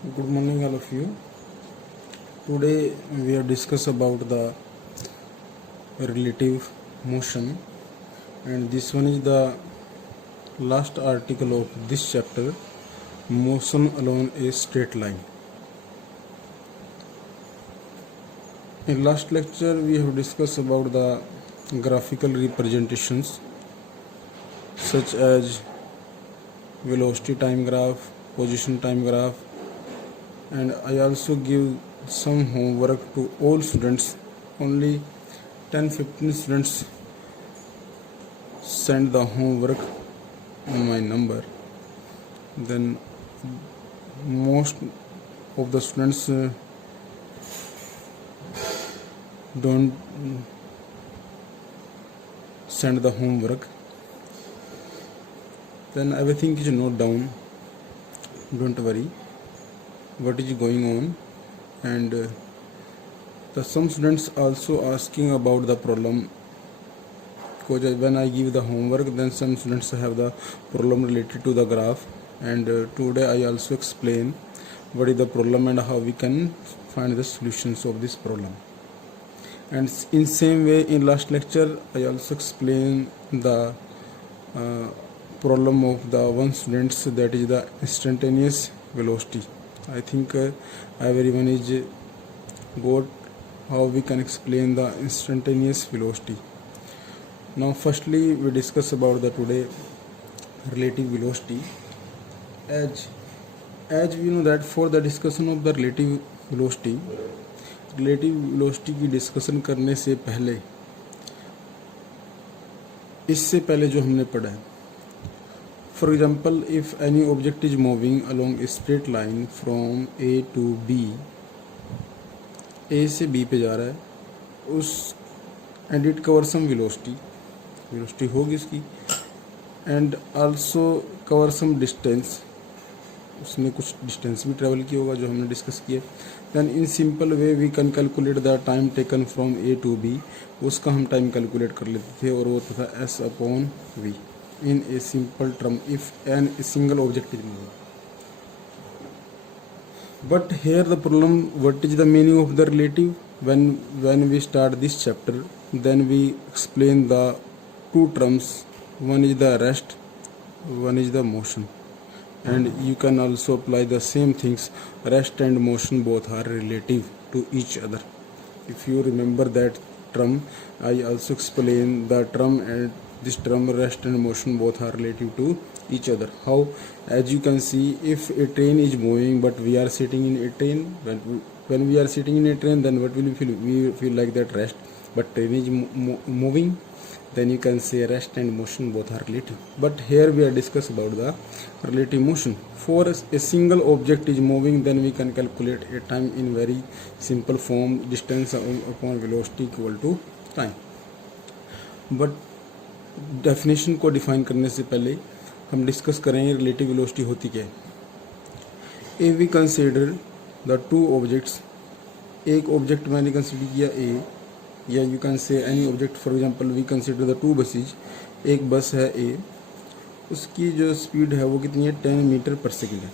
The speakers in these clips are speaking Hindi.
Good morning, all of you. Today we are discuss about the relative motion, and this one is the last article of this chapter. Motion along a straight line. In last lecture, we have discussed about the graphical representations such as velocity time graph, position time graph, and I also give some homework to all students. Only 10-15 students send the homework on my number. Then most of the students don't send the homework. Then everything is note down. Don't worry what is going on. And some students also asking about the problem, because when I give the homework, then some students have the problem related to the graph, and today I also explain what is the problem and how we can find the solutions of this problem. And in same way, in last lecture I also explain the problem of the one students, that is the instantaneous velocity. I think everyone is got how we can explain the instantaneous velocity. Now firstly we discuss about the today relative velocity. As we know that for the discussion of the relative velocity की डिस्कशन करने से पहले, इससे पहले जो हमने पढ़ा है, for example if any object is moving along a straight line from A to B, A से बी पे जा रहा है, उस and it cover some velocity होगी इसकी, and also cover some distance, उसने कुछ डिस्टेंस भी ट्रेवल किया होगा जो हमने डिस्कस किया. Then in simple way we can calculate the time taken from A to B, उसका हम टाइम कैलकुलेट कर लेते थे, और वो था S upon V in a simple term if an single object is moving. But here the problem, what is the meaning of the relative? When we start this chapter, then we explain the two terms. One is the rest, one is the motion, and you can also apply the same things. Rest and motion both are relative to each other. If you remember that term, I also explain the term, and this term rest and motion both are relative to each other. How? As you can see, if a train is moving but we are sitting in a train, when we are sitting in a train, then what will we feel? We feel like that rest. But train is moving, then you can say rest and motion both are relative. But here we are discuss about the relative motion. For a single object is moving, then we can calculate a time in very simple form, distance upon velocity equal to time. But definition को डिफाइन करने से पहले हम डिस्कस करेंगे रिलेटिव वेलोसिटी होती क्या है. If we consider the two objects, एक ऑब्जेक्ट मैंने कंसीडर किया ए, या you can say any object. For example we consider the two buses. एक बस है ए, उसकी जो स्पीड है वो कितनी है, 10 मीटर पर सेकेंड है,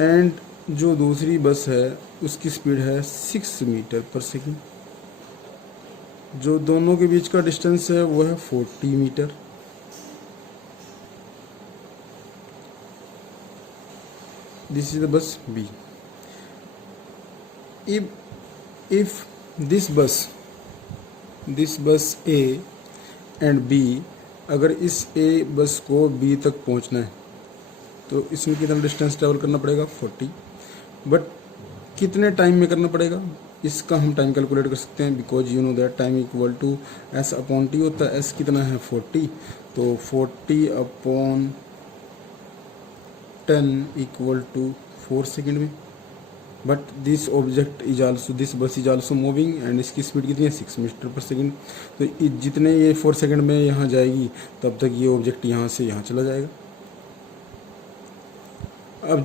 एंड जो दूसरी बस है उसकी स्पीड है 6 मीटर पर सेकेंड. जो दोनों के बीच का डिस्टेंस है वो है 40 metre. This is the bus B. If this bus A and B, अगर इस ए बस को बी तक पहुंचना है तो इसमें कितना डिस्टेंस ट्रेवल करना पड़ेगा, 40. बट कितने टाइम में करना पड़ेगा, इसका हम टाइम कैलकुलेट कर सकते हैं, because you know that time equal to S upon T होता है. एस कितना है, 40, तो 40 अपॉन 10 इक्वल टू 4 सेकेंड में. But this object is also, this bus is also moving, and इसकी स्पीड कितनी है, 6 मीटर पर सेकेंड. तो जितने ये 4 सेकेंड में यहाँ जाएगी, तब तक ये ऑब्जेक्ट यहाँ से यहाँ चला जाएगा. अब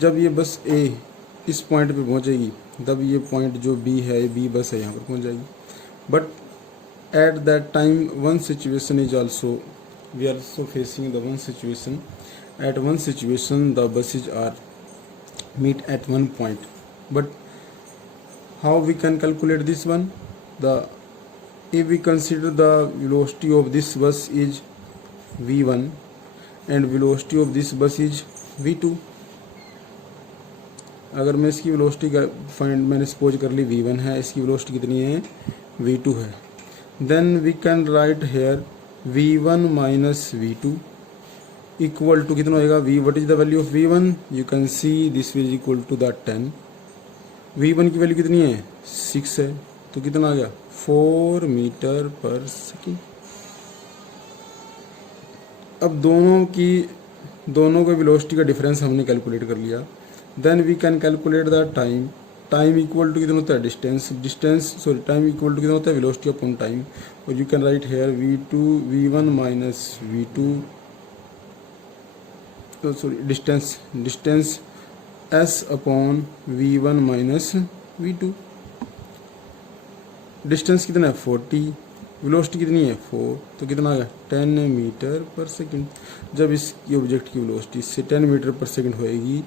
जब ये बस ए इस पॉइंट पे पहुँचेगी, तब ये पॉइंट जो बी है, बी बस है, यहाँ पर पहुँच जाएगी. But at that time one situation is also, we are also facing the one situation. At one situation the buses are meet at one point. But how we can calculate this one? The if we consider the velocity of this bus is v1 and velocity of this bus is v2. अगर मैं इसकी वेलोसिटी का फाइंड मैंने सपोज कर ली v1 है, इसकी वेलोसिटी कितनी है v2 है, then we can write here v1 minus v2 equal to कितना होएगा v, what is the value of v1? You can see this is equal to the 10. v1 की वैल्यू कितनी है 6 है, तो कितना आ गया 4 मीटर पर सेकेंड. अब दोनों के वेलोसिटी का डिफरेंस हमने कैलकुलेट कर लिया. Then we can calculate the time equal to कितना होता है टाइम इक्वल टू कितना होता है वेलोसिटी अपॉन टाइम. और you can write here v1 minus v2 distance s upon v1 minus v2. Distance कितना है 40, वेलोसिटी कितनी है 4, तो कितना आ गया 10 मीटर पर सेकंड. जब इसकी ऑब्जेक्ट की वेलोसिटी से 10 मीटर पर सेकंड होएगी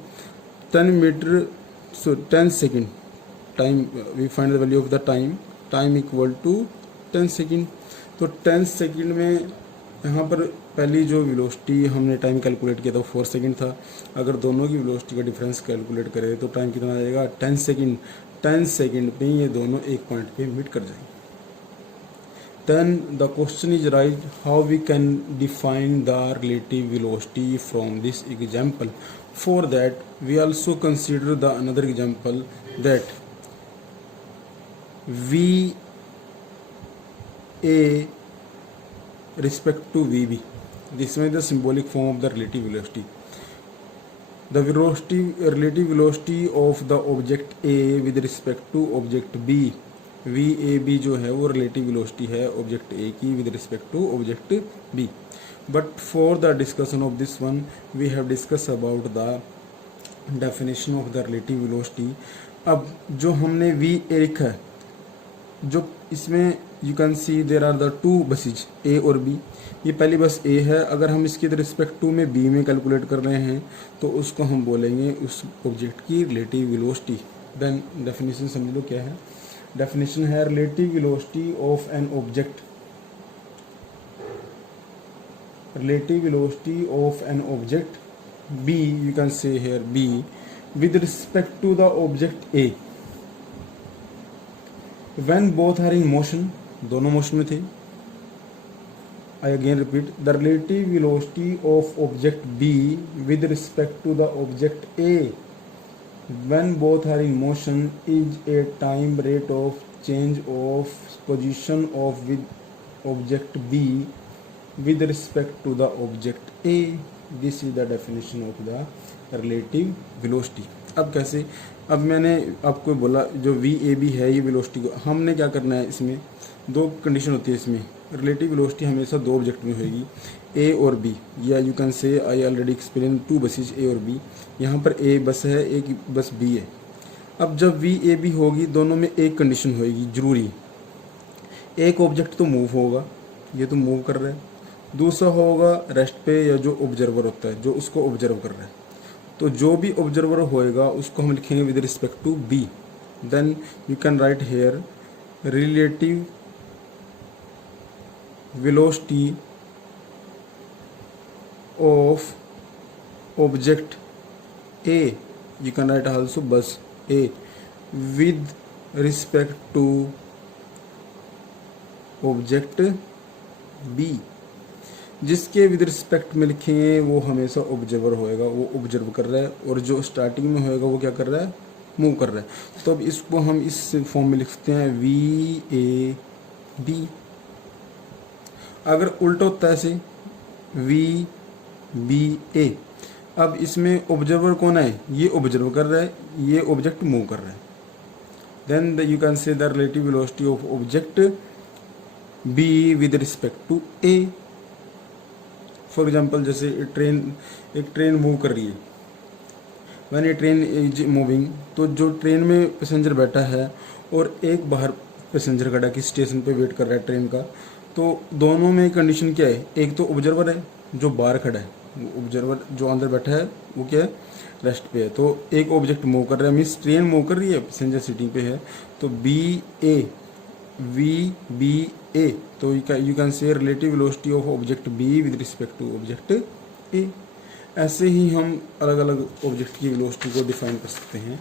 10 second time we find the value of the time equal to 10 second. तो 10 सेकंड में यहाँ पर पहली जो वेलोसिटी हमने टाइम कैलकुलेट किया था 4 सेकंड था. अगर दोनों की वेलोसिटी का डिफरेंस कैलकुलेट करें तो टाइम कितना आएगा 10 सेकंड. 10 सेकंड पे ये दोनों एक पॉइंट पे मीट कर जाएंगे. Then the question is right how we can define the relative velocity from this example. For that we also consider the another example that we a respect to VB. This is the symbolic form of the relative velocity. The relative velocity of the object A with respect to object B. VAB जो है वो relative velocity है object A की with respect to object B. But for the discussion of this one, we have discussed about the definition of the relative velocity. अब जो हमने VA लिखा है, जो इसमें you can see there are the two buses A और बी. ये पहली बस ए है, अगर हम इसके रिस्पेक्ट टू में बी में कैलकुलेट कर रहे हैं तो उसको हम बोलेंगे उस ऑब्जेक्ट की रिलेटिव वेलोसिटी. देन डेफिनेशन समझ लो क्या है. डेफिनेशन है relative velocity of an object. Relative velocity of an object B, you can say here B with respect to the object A when both are in motion, दोनों मोशन में थे. I again repeat, the relative velocity of object B with respect to the object A when both are in motion is a time rate of change of position of with object B with respect to the object A. This is the definition of the relative velocity. अब कैसे? अब मैंने आपको बोला जो VAB है ये वेलोसिटी को हमने क्या करना है. इसमें दो कंडीशन होती है. इसमें रिलेटिव वेलोसिटी हमेशा दो ऑब्जेक्ट में होगी A और B, या you can say I already explain to buses A और B. यहाँ पर A बस है, एक बस B है. अब जब VAB होगी दोनों में एक कंडीशन होगी जरूरी. एक ऑब्जेक्ट तो मूव होगा, ये तो मूव कर रहा है. दूसरा होगा रेस्ट पे, या जो ऑब्जर्वर होता है जो उसको ऑब्जर्व कर रहा है. तो जो भी ऑब्जर्वर होएगा उसको हम लिखेंगे with respect to B. Then you can write here relative velocity of object A, you can write also bus A with respect to object B. जिसके विद रिस्पेक्ट में लिखेंगे वो हमेशा ऑब्जर्वर होएगा, वो ऑब्जर्व कर रहा है. और जो स्टार्टिंग में होएगा वो क्या कर रहा है, मूव कर रहा है. तो अब इसको हम इस फॉर्म में लिखते हैं VAB. अगर उल्टा होता है ऐसे VBA. अब इसमें ऑब्जर्वर कौन है, ये ऑब्जर्व कर रहा है, ये ऑब्जेक्ट मूव कर रहा है. Then you can say the relative velocity of object B with respect to A. For example जैसे एक ट्रेन मूव कर रही है. When a train is moving, तो जो ट्रेन में पैसेंजर बैठा है और एक बाहर पैसेंजर खड़ा कि स्टेशन पे वेट कर रहा है ट्रेन का, तो दोनों में कंडीशन क्या है. एक तो ऑब्जर्वर है जो बाहर खड़ा है, ऑब्जर्वर जो अंदर बैठा है वो क्या है रेस्ट पे है। तो एक ऑब्जेक्ट मूव कर रहा है, मीन्स ट्रेन मूव कर रही है, पैसेंजर सीटिंग पे है। तो B A, V B A, तो you can say relative velocity of object B with respect to object A. ऐसे ही हम अलग अलग ऑब्जेक्ट की वेलोसिटी को डिफाइन कर सकते हैं।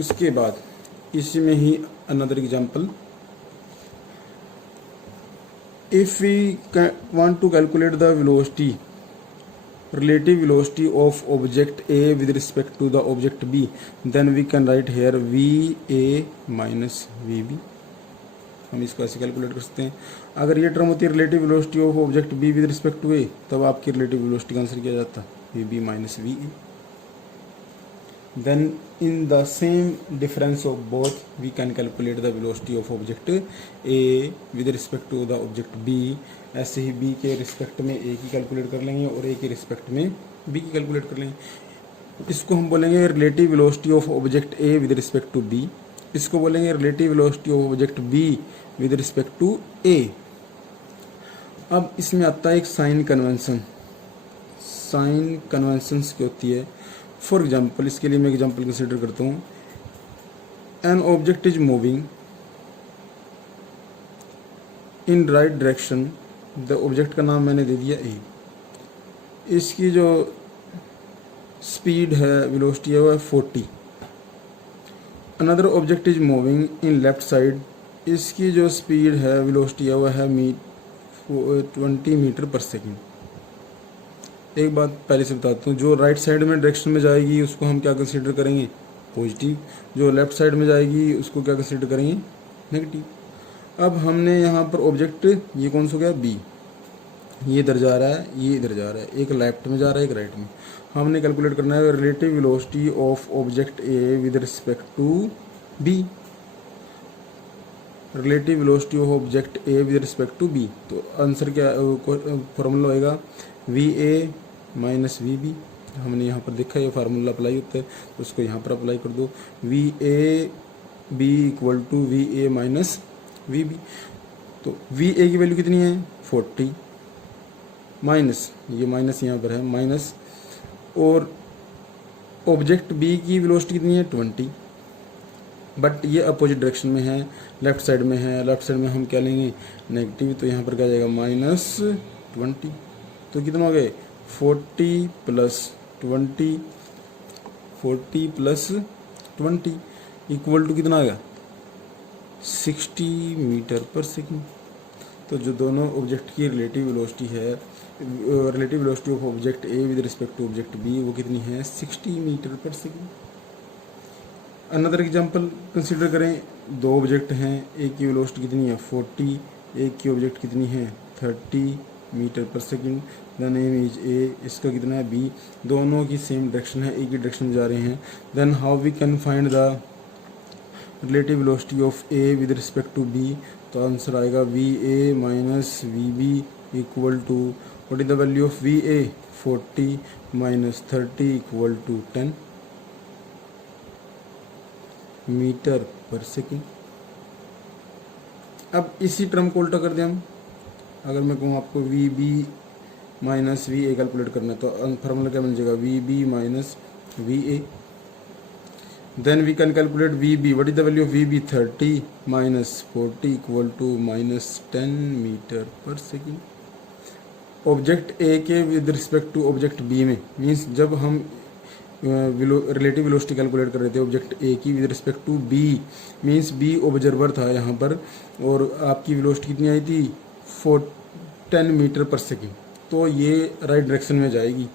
उसके बाद इसी में ही another example, if we want to calculate the velocity, relative velocity of object A with respect to the object B, then we can write here VA minus VB। हम इसको ऐसे कैलकुलेट कर सकते हैं। अगर ये टर्म होती है relative velocity of object B with respect to A, तब आपकी रिलेटिव वेलोसिटी का आंसर किया जाता VB minus VA। Then in the same difference of both we can calculate the velocity of object A with respect to the object B। ऐसे ही B के रिस्पेक्ट में A की कैलकुलेट कर लेंगे और A के रिस्पेक्ट में B की कैलकुलेट कर लेंगे। इसको हम बोलेंगे relative velocity of object A with respect to B। इसको बोलेंगे relative velocity of object B with respect to A। अब इसमें आता है एक साइन कन्वेंशन। साइन कन्वेंशंस क्या होती है? फॉर एग्जाम्पल, इसके लिए मैं एग्जाम्पल कंसिडर करता हूँ। An object is moving in right direction, the object का नाम मैंने दे दिया ए। इसकी जो स्पीड है, वेलोसिटी है, वो है 40। Another object is moving in left side, इसकी जो स्पीड है, वेलोसिटी है, वह है 20 मीटर पर सेकेंड। एक बात पहले से बताता हूँ, जो राइट साइड में डायरेक्शन में जाएगी उसको हम क्या कंसीडर करेंगे? पॉजिटिव। जो लेफ्ट साइड में जाएगी उसको क्या कंसीडर करेंगे? नेगेटिव। अब हमने यहाँ पर ऑब्जेक्ट, ये कौन सा हो गया? बी। ये इधर जा रहा है, ये इधर जा रहा है, एक लेफ्ट में जा रहा है, एक राइट में। हमने कैलकुलेट करना है relative velocity of object A with respect to B. Relative velocity of object A with respect to B, तो आंसर क्या फॉर्मूला होएगा? V A minus V B. हमने यहाँ पर देखा ये फार्मूला अप्लाई होता है, तो उसको यहाँ पर अप्लाई कर दो। V A B equal to V A minus V B. तो वी ए की वैल्यू कितनी है? 40 माइनस, ये माइनस यहाँ पर है माइनस, और ऑब्जेक्ट बी की वेलोसिटी कितनी है? 20। बट ये अपोजिट डायरेक्शन में है, लेफ्ट साइड में है। लेफ्ट साइड में हम क्या लेंगे? नेगेटिव। तो यहाँ पर क्या जाएगा? माइनस 20। तो कितना हो गए? 40 प्लस 20, 40 प्लस 20 इक्वल टू कितना आ गया? 60 मीटर पर सेकेंड। तो जो दोनों ऑब्जेक्ट की रिलेटिव वेलोसिटी है, relative velocity of object A with respect to object B, वो कितनी है? 60 metre per second. Another example consider करें। दो ऑब्जेक्ट हैं, एक की वेलोसिटी कितनी है? 40, एक की ऑब्जेक्ट कितनी है? 30 metre per second. The name is a, इसका कितना है? बी। दोनों की सेम डायरेक्शन है, एक ही डायरेक्शन में जा रहे हैं। Then how we can find the relative velocity of A with respect to B? तो आंसर आएगा V A minus V B equal to, what is the value of V A? 40 minus 30 equal to 10 meter per second. अब इसी टर्म को उल्टा कर दें हम। अगर मैं कहूँ आपको V B minus V A calculate करना है, तो फार्मूला क्या मिल जाएगा? V B minus V A. Then we can calculate V B, what is the value of V B? 30 minus 40 equal to minus 10 meter per second. Object A के with respect to object B में, मीन्स जब हम रिलेटिव वेलोसिटी कैलकुलेट कर रहे थे ऑब्जेक्ट ए की with respect to B, means B observer था यहाँ पर, और आपकी वेलोसिटी कितनी आई थी? 10 मीटर पर सेकेंड। तो ये राइट डायरेक्शन में जाएगी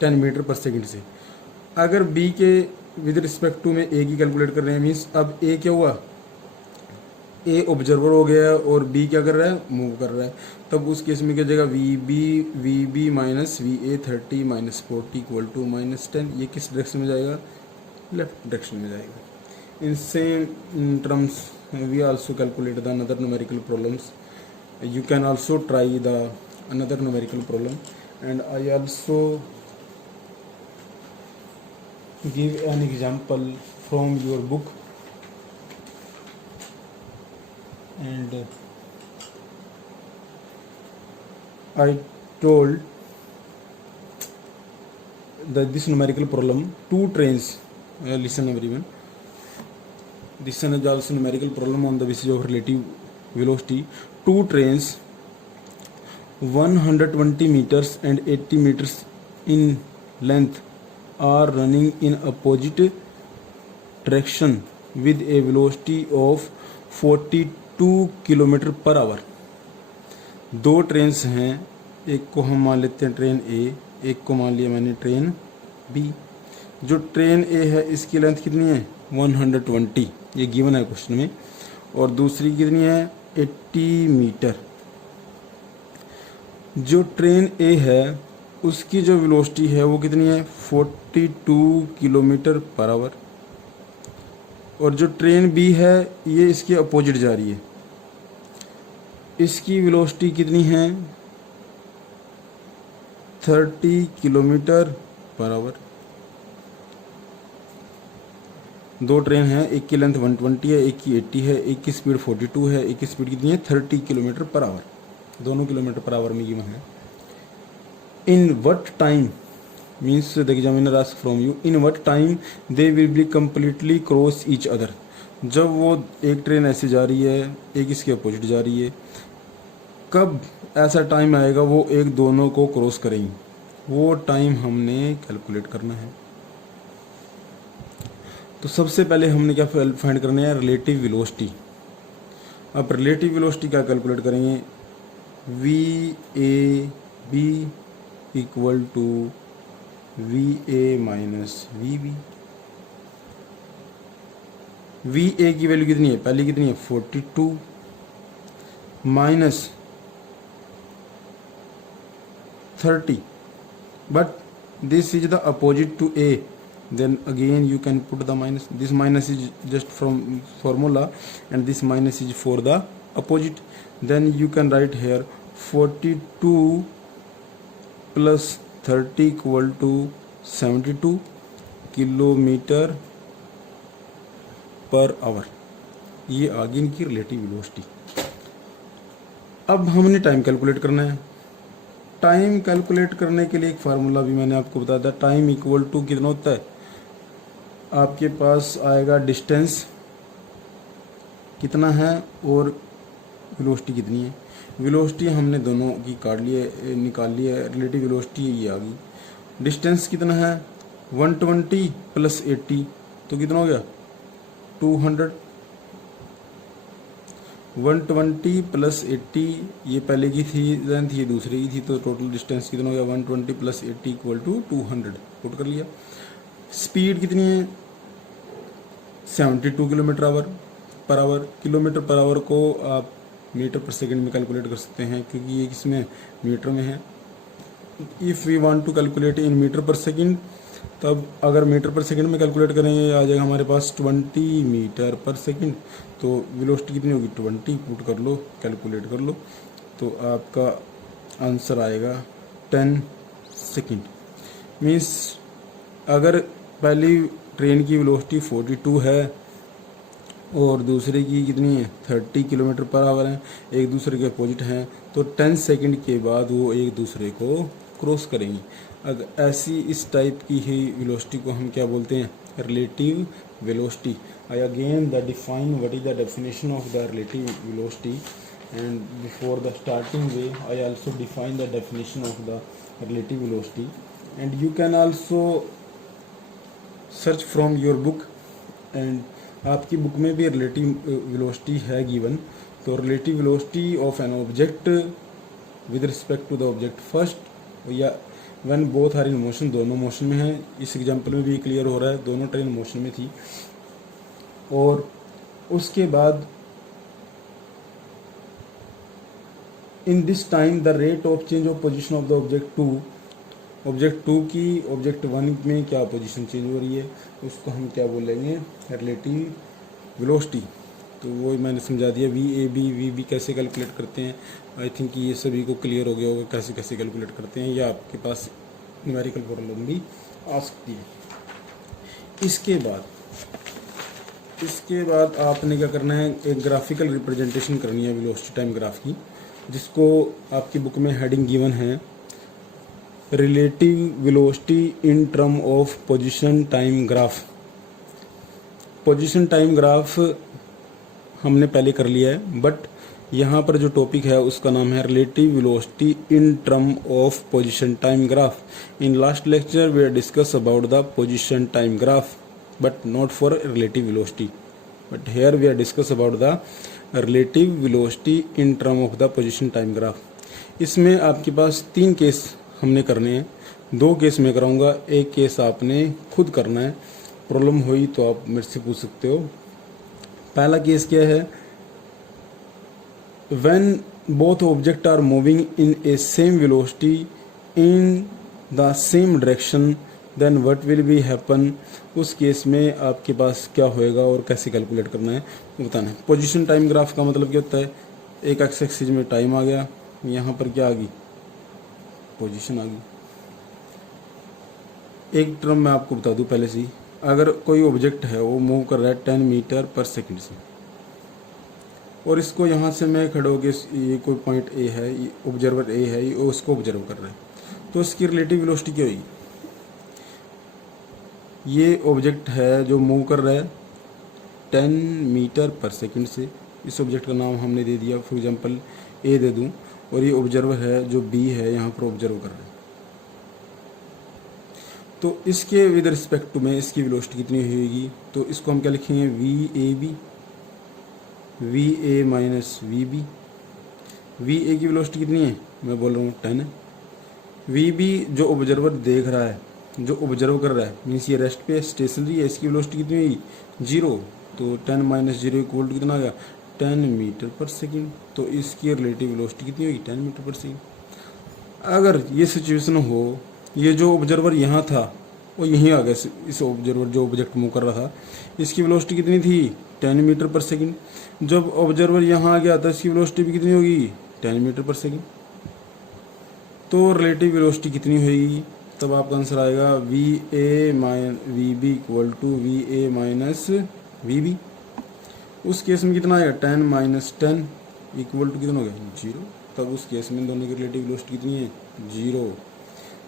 10 मीटर पर सेकेंड से। अगर बी के विद रिस्पेक्ट टू में ए की कैलकुलेट कर रहे हैं, मीन्स अब ए क्या हुआ? ए ऑब्जर्वर हो गया और बी क्या कर रहा है? मूव कर रहा है। तब उस केस में क्या जाएगा? V B minus V A 30 minus 40 equal to minus 10। ये किस डायरेक्शन में जाएगा? लेफ्ट डायरेक्शन में जाएगा। In same terms we also calculate the another numerical problems. You can also try the another numerical problem, and I also give an example from your book, and I told this numerical problem, two trains, listen everyone, this one is also numerical problem on the basis of relative velocity. Two trains 120 meters and 80 meters in length are running in opposite direction with a velocity of 42 kilometre per hour. दो ट्रेन्स हैं, एक को हम मान लेते हैं ट्रेन ए, एक को मान लिया मैंने ट्रेन बी. जो ट्रेन ए है इसकी लेंथ कितनी है 120, ये गिवन है क्वेश्चन में, और दूसरी कितनी है 80 मीटर. जो ट्रेन ए है उसकी जो वेलोसिटी है वो कितनी है 42 किलोमीटर पर आवर, और जो ट्रेन बी है ये इसके अपोजिट जा रही है, इसकी वेलोसिटी कितनी है 30 किलोमीटर पर आवर. दो ट्रेन हैं, एक की लेंथ 120 है, एक की 80 है, एक की स्पीड 42 है, एक की स्पीड कितनी है 30 किलोमीटर पर आवर. दोनों किलोमीटर पर आवर में गिवन है. In what time means the examiner ask from you, in what time they will be completely cross each other. जब वो एक ट्रेन ऐसे जा रही है, एक इसके अपोजिट जा रही है, कब ऐसा टाइम आएगा वो एक दोनों को क्रॉस करेंगी, वो टाइम हमने कैलकुलेट करना है. तो सबसे पहले हमने क्या फाइंड करना है रिलेटिव वेलोसिटी. अब रिलेटिव वेलोसिटी क्या कैलकुलेट करेंगे, V A B equal to V A minus V B. V A की वैल्यू कितनी है, पहली कितनी है 42 minus 30, but this is the opposite to A, then again you can put the minus. This minus is just from formula and this minus is for the opposite. Then you can write here 42 plus 30 equal to 72 kilometre per hour. ये आ गई इनकी रिलेटिव वेलोसिटी. अब हमने टाइम कैलकुलेट करना है. टाइम कैलकुलेट करने के लिए एक फार्मूला भी मैंने आपको बताया था. टाइम इक्वल टू कितना होता है, आपके पास आएगा डिस्टेंस कितना है और वेलोसिटी कितनी है. वेलोसिटी हमने दोनों की काट ली है, निकाल ली है. रिलेटिव वेलोसिटी ये आ गई. डिस्टेंस कितना है 120 प्लस 80 तो कितना हो गया 200. 120 प्लस 80 ये पहले की थी लेंथ, ये दूसरी की थी, तो टोटल डिस्टेंस कितना हो गया 120 प्लस 80 इक्वल टू 200. पुट कर लिया. स्पीड कितनी है 72 kilometre per hour. Kilometre per hour को आप मीटर पर सेकंड में कैलकुलेट कर सकते हैं क्योंकि ये किसमें मीटर में है. If we want to calculate in meter per second, तब अगर मीटर पर सेकंड में कैलकुलेट करेंगे आ जाएगा हमारे पास 20 मीटर पर सेकंड. तो वेलोसिटी कितनी होगी 20, पुट कर लो, कैलकुलेट कर लो, तो आपका आंसर आएगा 10 सेकंड. मीन्स अगर पहली ट्रेन की वेलोसिटी 42 है और दूसरे की कितनी है 30 किलोमीटर पर आवर है, एक दूसरे के अपोजिट हैं, तो 10 सेकंड के बाद वो एक दूसरे को क्रॉस करेंगी. अगर ऐसी इस टाइप की ही वेलोसिटी को हम क्या बोलते हैं relative velocity. I again the define what is the definition of the relative velocity, and before the starting way I also define the definition of the relative velocity. And you can also search from your book, and आपकी बुक में भी रिलेटिव वेलोसिटी है गिवन. तो relative velocity of an object with respect to the object first, या when both are in motion, दोनों मोशन में हैं. इस एग्जांपल में भी क्लियर हो रहा है, दोनों ट्रेन मोशन में थी. और उसके बाद in this time the rate of change of position of the object two की ऑब्जेक्ट 1 में क्या पोजीशन चेंज हो रही है, उसको हम क्या बोलेंगे रिलेटिव वेलोसिटी. तो वो मैंने समझा दिया. वी बी कैसे कैलकुलेट करते हैं. आई थिंक ये सभी को क्लियर हो गया होगा कैसे कैसे कैलकुलेट करते हैं, या आपके पास न्यूमेरिकल प्रॉब्लम भी आ सकती है. इसके बाद आपने क्या करना है, एक ग्राफिकल रिप्रेजेंटेशन करनी है वेलोसिटी टाइम ग्राफ की, जिसको आपकी बुक में हेडिंग गिवन है relative velocity in term of position time graph. Position time graph हमने पहले कर लिया है, बट यहाँ पर जो टॉपिक है उसका नाम है relative velocity in term of position time graph. In last lecture we discuss about the position time graph but not for relative velocity, but here we are discuss about the relative velocity in term of the position time graph. इसमें आपके पास 3 केस हमने करने हैं, 2 केस मैं कराऊंगा, एक केस आपने खुद करना है। प्रॉब्लम हुई तो आप मेरे से पूछ सकते हो। पहला केस क्या है, when both objects are moving in a same velocity in the same direction then what will be happen। उस केस में आपके पास क्या होएगा और कैसे कैलकुलेट करना है बताना है। पोजीशन टाइम ग्राफ का मतलब क्या होता है, एक एक्स एक्सिस में टाइम आ गया, यहाँ पर क्या आ गई, पोजीशन आ गई। एक टर्म मैं आपको बता दूं पहले से ही, अगर कोई ऑब्जेक्ट है वो मूव कर रहा है 10 मीटर पर सेकंड से, और इसको यहाँ से मैं खड़े होकर, ये कोई पॉइंट ए है, ये ऑब्जर्वर ए है, ये उसको ऑब्जर्व कर रहा है, तो इसकी रिलेटिव वेलोसिटी क्या होगी। ये ऑब्जेक्ट है जो मूव कर रहा है 10 मीटर पर सेकंड से, इस ऑब्जेक्ट का नाम हमने दे दिया, फॉर एग्जांपल ए दे दूं, और ये ऑब्जर्वर है जो बी है, यहाँ पर ऑब्जर्व कर रहा है। तो इसके विद रिस्पेक्ट टू में इसकी वेलोसिटी कितनी होगी, तो इसको हम क्या लिखेंगे, V A B, V A minus V B. V A की वेलोसिटी कितनी है, मैं बोल रहा हूँ 10 है। वी बी जो ऑब्जर्वर देख रहा है, जो ऑब्जर्व कर रहा है, मीन्स ये रेस्ट पे स्टेशनरी है, इसकी वेलोसिटी कितनी हुई 0, तो 10 माइनस 0 इक्वल टू कितना आ गया 10 मीटर पर सेकेंड। तो इसकी रिलेटिव वेलोसिटी कितनी होगी 10 मीटर पर सेकेंड। अगर ये सिचुएशन हो, ये जो ऑब्जर्वर यहाँ था वो यहीं आ गया, इस ऑब्जर्वर जो ऑब्जेक्ट मूव कर रहा था, इसकी वेलोसिटी कितनी थी 10 मीटर पर सेकेंड। जब ऑब्जर्वर यहाँ आ गया था, इसकी वेलोसिटी भी कितनी होगी 10 मीटर पर सेकेंड। तो रिलेटिव वेलोसिटी कितनी होगी, तब आपका आंसर आएगा V A minus V B equal to V A minus V B. उस केस में कितना आएगा 10 माइनस 10 इक्वल टू कितना हो गया 0। तब उस केस में दोनों की रिलेटिव वेलोसिटी कितनी है 0।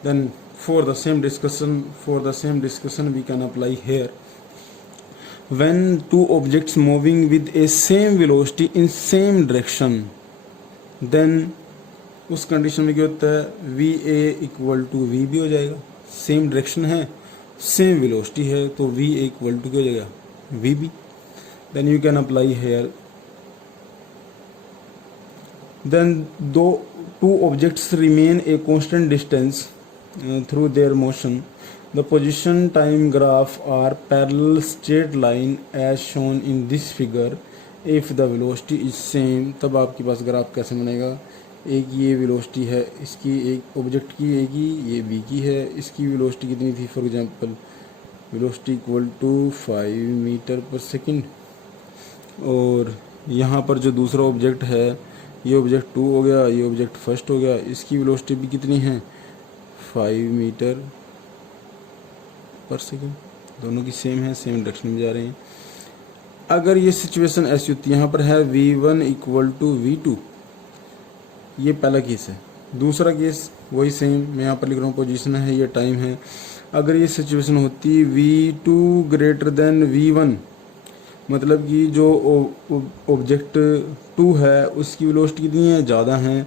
Then for the same discussion we can apply here, when two objects moving with a same velocity in same direction then उस कंडीशन में क्या होता है V A equal to V B हो जाएगा। सेम डायरेक्शन है, सेम वेलोसिटी है, तो वी ए इक्वल टू क्या हो जाएगा V B. Then you can apply here, then दो two objects remain a constant distance through their motion, the position time graph are parallel straight line as shown in this figure if the velocity is same। तब आपके पास ग्राफ कैसे बनेगा, एक ये वेलोसिटी है इसकी, एक ऑब्जेक्ट की ए की, ये बी की है, इसकी वेलोसिटी कितनी थी, for example velocity equal to 5 meter per second, और यहाँ पर जो दूसरा ऑब्जेक्ट है ये ऑब्जेक्ट 2 हो गया, ये ऑब्जेक्ट फर्स्ट हो गया, इसकी वेलोसिटी भी कितनी है 5 मीटर पर सेकेंड। दोनों की सेम है, सेम डायरेक्शन में जा रहे हैं। अगर ये सिचुएशन ऐसी होती है, यहाँ पर है v1 इक्वल टू v2, ये पहला केस है। दूसरा केस वही सेम, मैं यहाँ पर लिख रहा हूँ पोजीशन है, ये टाइम है। अगर ये सिचुएशन होती v2 ग्रेटर देन v1, मतलब कि जो ऑब्जेक्ट 2 है उसकी वेलोसिटी कितनी है, ज़्यादा है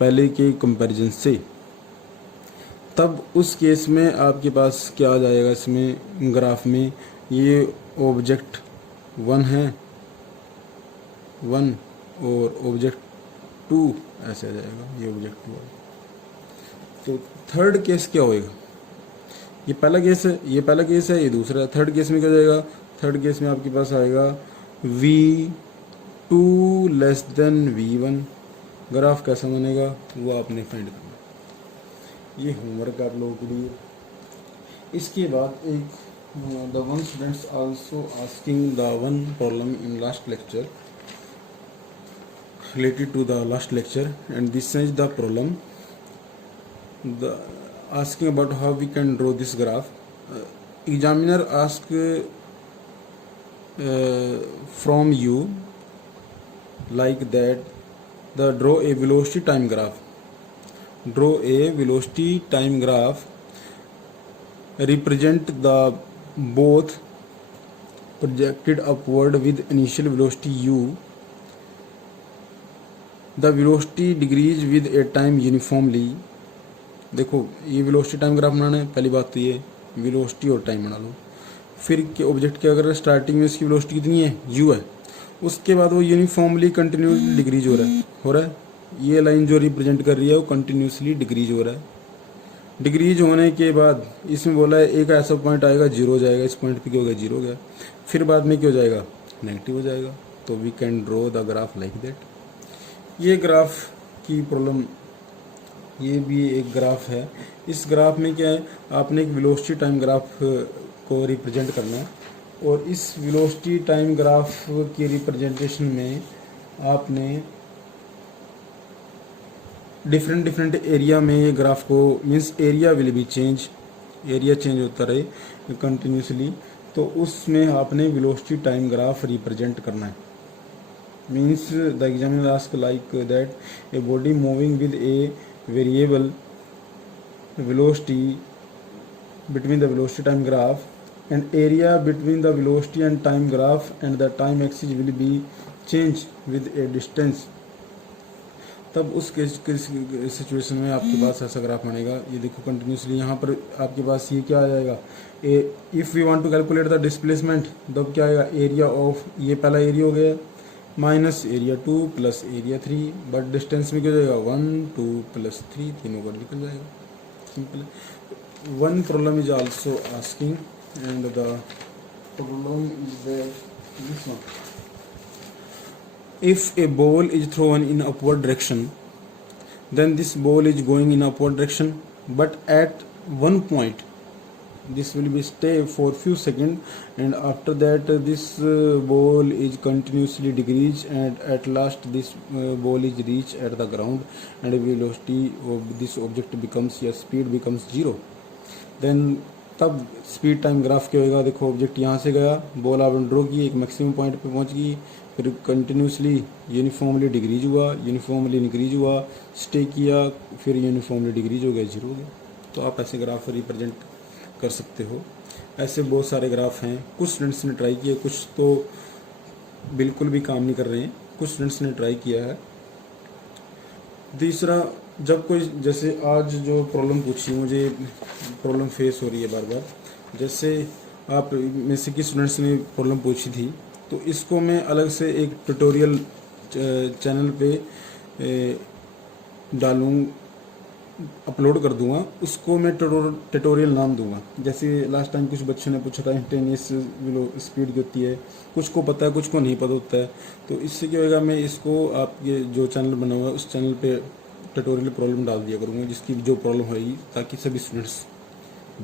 पहले के कंपैरिजन से, तब उस केस में आपके पास क्या आ जाएगा, इसमें ग्राफ में ये ऑब्जेक्ट 1 है 1 और ऑब्जेक्ट 2 ऐसे आ जाएगा, ये ऑब्जेक्ट 2 है। तो थर्ड केस क्या होएगा, ये पहला केस है, ये पहला केस है, ये दूसरा है। थर्ड केस में क्या जाएगा, थर्ड केस में आपके पास आएगा v2 less than v1। Graph कैसा बनेगा वो आपने फाइंड करना, ये होमवर्क आप लोगों के लिए। इसके बाद एक the one students also asking the one problem in last lecture related to the last lecture, and this is the problem, the asking about how we can draw this graph. Examiner ask from you like that the draw a velocity time graph draw a velocity time graph represent the both projected upward with initial velocity u. The velocity decrease with a time uniformly. देखो ये वेलोसिटी टाइम ग्राफ बनाना है, पहली बात तो ये वेलोसिटी और टाइम बना लो। फिर के ऑब्जेक्ट के अगर स्टार्टिंग में इसकी वेलोसिटी कितनी है, u है, उसके बाद वो यूनिफॉर्मली कंटिन्यूसली डिक्रीज हो रहा है। ये लाइन जो रिप्रेजेंट कर रही है वो कंटिन्यूसली डिक्रीज हो रहा है। डिक्रीज होने के बाद इसमें बोला है एक ऐसा पॉइंट आएगा जीरो हो जाएगा, इस पॉइंट पे क्या हो गया, जीरो हो गया, फिर बाद में क्या हो जाएगा, नेगेटिव हो जाएगा। तो we can draw the graph like that. ये ग्राफ की प्रॉब्लम, ये भी एक ग्राफ है। इस ग्राफ में क्या है, आपने एक वेलोसिटी टाइम ग्राफ को रिप्रेजेंट करना है और इस वेलोसिटी टाइम ग्राफ की रिप्रेजेंटेशन में आपने डिफरेंट एरिया में ये ग्राफ को, means area will be change, area change होता रहे कंटिन्यूसली, तो उसमें आपने वेलोसिटी टाइम ग्राफ रिप्रेजेंट करना है। Means the examiner ask like that a body moving with a variable velocity between the velocity time graph and area between the velocity and time graph and the time axis will be changed with a distance। तब उस सिचुएशन में आपके पास ऐसा ग्राफ बनेगा। ये देखो कंटिन्यूसली यहाँ पर आपके पास ये क्या आ जाएगा, if we want to calculate the displacement, तब क्या आएगा, एरिया ऑफ, ये पहला एरिया हो गया, minus area 2 plus area 3, but distance में क्या हो जाएगा, 1 2 प्लस 3, तीनों का निकल जाएगा, सिंपल है। One problem is also asking, and the problem is that this one. If a ball is thrown in upward direction, then this ball is going in upward direction, but at one point this will be stay for few seconds, and after that this ball is continuously decrease, and at last this ball is reach at the ground, and velocity of this object becomes, या speed becomes 0। देन तब स्पीड टाइम ग्राफ क्या होगा, देखो ऑब्जेक्ट यहाँ से गया, बॉल आपने ड्रॉ की, एक मैक्सिमम पॉइंट पे पहुँच गई, फिर कंटिन्यूसली यूनिफॉर्मली डिक्रीज हुआ, यूनिफॉर्मली इंक्रीज हुआ, स्टे किया, फिर यूनिफॉर्मली डिक्रीज हो गया, जीरो हो गया। तो आप ऐसे ग्राफ रिप्रेजेंट कर सकते हो। ऐसे बहुत सारे ग्राफ हैं, कुछ स्टूडेंट्स ने ट्राई किया, कुछ तो बिल्कुल भी काम नहीं कर रहे हैं, कुछ स्टूडेंट्स ने ट्राई किया है। तीसरा, जब कोई, जैसे आज जो प्रॉब्लम पूछी, मुझे प्रॉब्लम फेस हो रही है बार बार, जैसे आप में से किस स्टूडेंट्स ने प्रॉब्लम पूछी थी, तो इसको मैं अलग से एक ट्यूटोरियल चैनल पे डालूँ, अपलोड कर दूंगा, उसको मैं ट्यूटोरियल नाम दूंगा। जैसे लास्ट टाइम कुछ बच्चों ने पूछा था इंस्टेंटेनियस स्पीड की होती है, कुछ को पता है कुछ को नहीं पता होता है, तो इससे क्या होगा, मैं इसको आपके जो चैनल बना हुआ है उस चैनल पे ट्यूटोरियल प्रॉब्लम डाल दिया करूँगा, जिसकी जो प्रॉब्लम होगी, ताकि सभी स्टूडेंट्स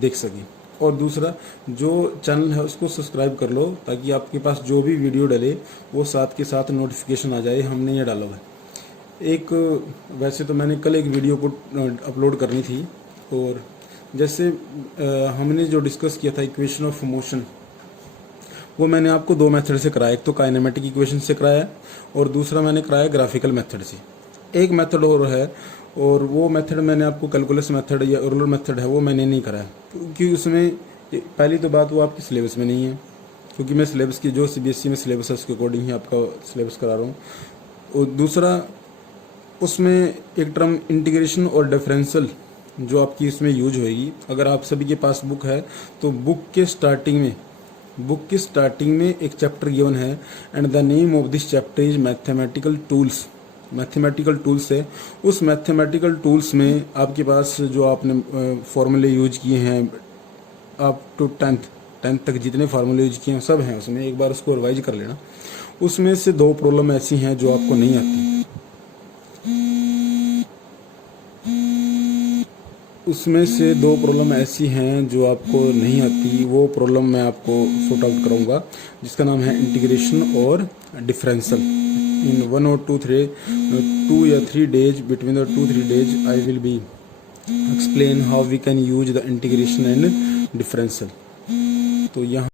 देख सकें। और दूसरा, जो चैनल है उसको सब्सक्राइब कर लो, ताकि आपके पास जो भी वीडियो डले वो साथ के साथ नोटिफिकेशन आ जाए, हमने ये डाला हुआ है। एक, वैसे तो मैंने कल एक वीडियो को अपलोड करनी थी, और जैसे हमने जो डिस्कस किया था इक्वेशन ऑफ मोशन, वो मैंने आपको दो मेथड से कराया, एक तो काइनेमेटिक इक्वेशन से कराया और दूसरा मैंने कराया ग्राफिकल मेथड से। एक मेथड और है, और वो मेथड मैंने आपको कैलकुलस मेथड या रूलर मेथड है वो मैंने नहीं कराया, क्योंकि उसमें पहली तो बात वो आपके सिलेबस में नहीं है, क्योंकि मैं सिलेबस की जो CBSE में सिलेबस है उसके अकॉर्डिंग ही आपका सिलेबस करा रहा हूँ। और दूसरा, उसमें एक टर्म इंटीग्रेशन और डिफरेंशियल जो आपकी इसमें यूज होएगी, अगर आप सभी के पास बुक है तो बुक के स्टार्टिंग में एक चैप्टर गिवन है, and the name of this chapter is mathematical tools. Mathematical tools है, उस मैथमेटिकल टूल्स में आपके पास जो आपने फॉर्मूले यूज किए हैं अप टू 10th तक जितने फार्मूले यूज किए हैं सब हैं उसमें, एक बार उसको रिवाइज कर लेना। उसमें से दो प्रॉब्लम ऐसी हैं जो आपको नहीं आती, वो प्रॉब्लम मैं आपको सॉर्ट आउट कराऊंगा, जिसका नाम है इंटीग्रेशन और डिफरेंशियल। इन 1 or 2 या 3 days, between the 2-3 days I will be explain how we can use the integration and differential। तो यहाँ